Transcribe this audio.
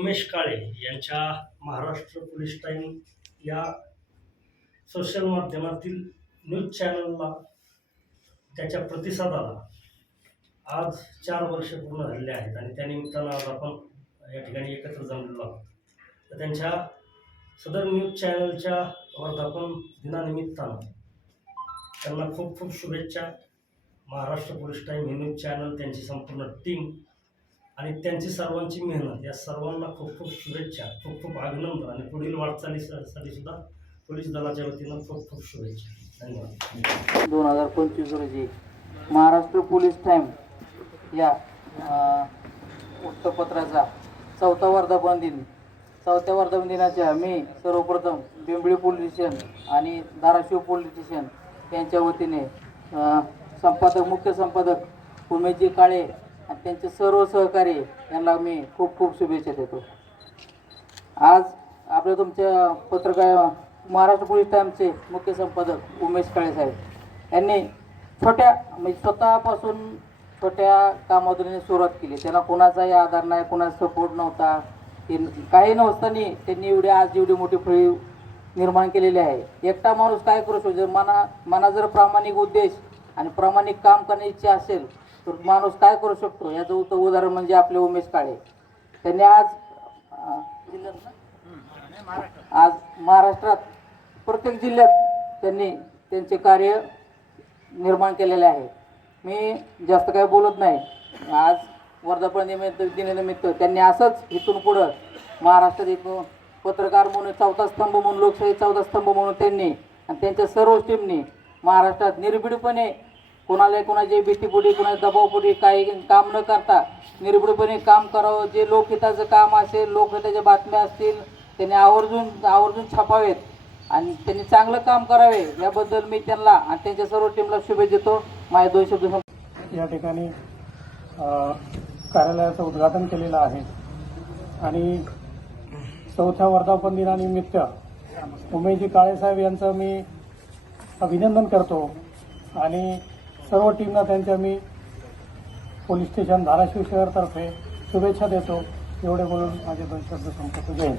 उमेश काळे यांच्या Maharashtra police time या social माध्यमातील न्यूज चॅनलला त्याच्या प्रतिसादाला आज चार वर्ष पूर्ण झालेले आहेत आणि त्यानिमित्तानं आज आपण या ठिकाणी एकत्र जमलेलो आहोत. तर त्यांच्या सदर न्यूज चॅनलच्या वर्धापन दिनानिमित्तानं त्यांना खूप खूप शुभेच्छा. महाराष्ट्र पोलीस टाईम हे न्यूज चॅनल त्यांची संपूर्ण टीम आणि त्यांची सर्वांची मेहनत या सर्वांना खूप खूप शुभेच्छा खूप खूप अभिनंदन आणि पुढील वाटचालीसाठी सुद्धा पोलीस दलाच्या वतीनं खूप खूप शुभेच्छा. धन्यवाद. दोन हजार पंचवीस रोजी महाराष्ट्र पोलीस टाईम या वृत्तपत्राचा चौथा वर्धापन दिन चौथ्या वर्धापन दिनाच्या मी सर्वप्रथम बिंबळी पोलीस स्टेशन आणि धाराशिव पोलीस स्टेशन यांच्या वतीने संपादक मुख्य संपादक उमेशजी काळे आणि त्यांचे सर्व सहकारी यांना मी खूप खूप शुभेच्छा देतो. आज आपल्या तुमच्या पत्रकार महाराष्ट्र पोलीस टाईमचे मुख्य संपादक उमेश काळे साहेब यांनी छोट्या म्हणजे स्वतःपासून छोट्या कामातून सुरुवात केली. त्यांना कोणाचाही आधार नाही कोणाचा सपोर्ट नव्हता. ते काही नसताना त्यांनी एवढी आज एवढी मोठी फळी निर्माण केलेली आहे. एकटा माणूस काय करू शकतो? जर मना मना जर प्रामाणिक उद्देश आणि प्रामाणिक काम करण्याची इच्छा असेल तर माणूस काय करू शकतो? याचं उत्तर उदाहरण म्हणजे आपले उमेश काळे. त्यांनी आज आज महाराष्ट्रात प्रत्येक जिल्ह्यात त्यांनी त्यांचे कार्य निर्माण केलेले आहे. मी जास्त काही बोलत नाही. आज वर्धापन निमित्त दिनानिमित्त त्यांनी असंच इथून पुढं महाराष्ट्रात एक पत्रकार म्हणून चौथा स्तंभ म्हणून लोकशाही चौथा स्तंभ म्हणून त्यांनी आणि त्यांच्या सर्व टीमनी महाराष्ट्रात निर्भीडपणे कोणाला कोणाची भीतीपोटी कोणाच्या दबावपोटी काही काम न करता निर्भीडपणे काम करावं. जे लोकहिताचं काम असेल लोकहिताच्या बातम्या असतील त्यांनी आवर्जून आवर्जून छापावेत आणि त्यांनी चांगलं काम करावे. याबद्दल मी त्यांना आणि त्यांच्या सर्व टीमला शुभेच्छा देतो. माझे दोन शब्द या ठिकाणी कार्यालयाचं उद्घाटन केलेलं आहे. आणि चौथ्या वर्धापन दिनानिमित्त उमेशजी काळेसाहेब यांचं मी अभिनंदन करतो. आणि सर्व टीमना त्यांच्या मी पोलीस स्टेशन धाराशिव शहरतर्फे शुभेच्छा देतो. एवढे बोलून माझे दोन शब्द संपतो जय